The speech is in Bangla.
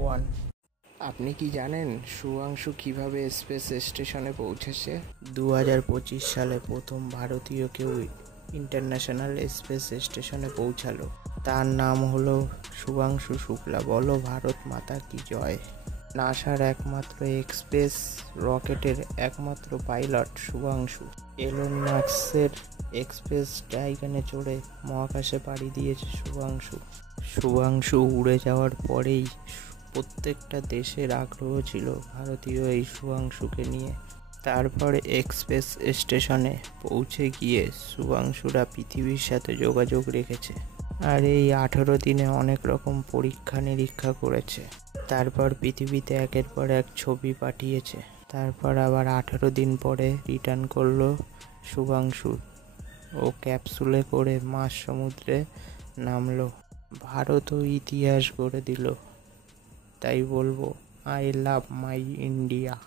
ওয়ান। আপনি কি জানেন শুভাংশু কিভাবে স্পেস স্টেশনে পৌঁছেছে? 2025 সালে প্রথম ভারতীয় কেউ ইন্টারন্যাশনাল স্পেস স্টেশনে পৌঁছালো। তার নাম হলো শুভাংশু শুক্লা। বলো ভারত মাতা কি জয়। নাসার একমাত্র এক্সপ্রেস রকেটের একমাত্র পাইলট শুভাংশু। এলন মাস্কের এক্সপ্রেস ড্রাগনে চড়ে মহাকাশে পাড়ি দিয়েছে শুভাংশু। শুভাংশু উড়ে যাওয়ার পরেই প্রত্যেকটা দেশের আগ্রহ ছিল ভারতীয় এই শুভাংশুকে নিয়ে। তারপরে এক্সপ্রেস স্টেশনে পৌঁছে গিয়ে শুভাংশুরা পৃথিবীর সাথে যোগাযোগ রেখেছে। আর এই 18 দিনে অনেক রকম পরীক্ষা নিরীক্ষা করেছে। তারপর পৃথিবীতে একের পর এক ছবি পাঠিয়েছে। তারপর আবার 18 দিন পরে রিটার্ন করলো শুভাংশু। ও ক্যাপসুলে করে মাঝ সমুদ্রে নামলো। ভারতও ইতিহাস গড়ে দিল। তাই বলবো, আই লাভ মাই ইন্ডিয়া।